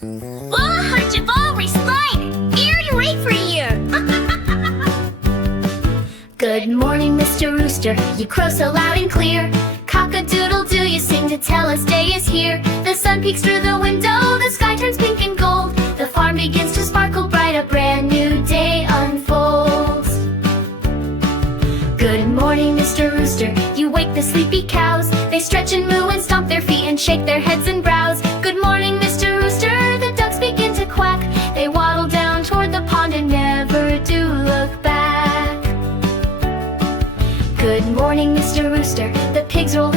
Oh, I've always lied. Very late for you. Good morning, Mr. Rooster. You crow so loud and clear. Cock-a-doodle-doo, you sing to tell us day is here. The sun peeks through the window, the sky turns pink and gold. The farm begins to sparkle bright, a brand new day unfolds. Good morning, Mr. Rooster. You wake the sleepy cows. They stretch and moo and stomp their feet and shake their heads and brows. Good morning, Mr. Rooster. The ducks begin to quack. They waddle down toward the pond and never do look back. Good morning, Mr. Rooster. The pigs roll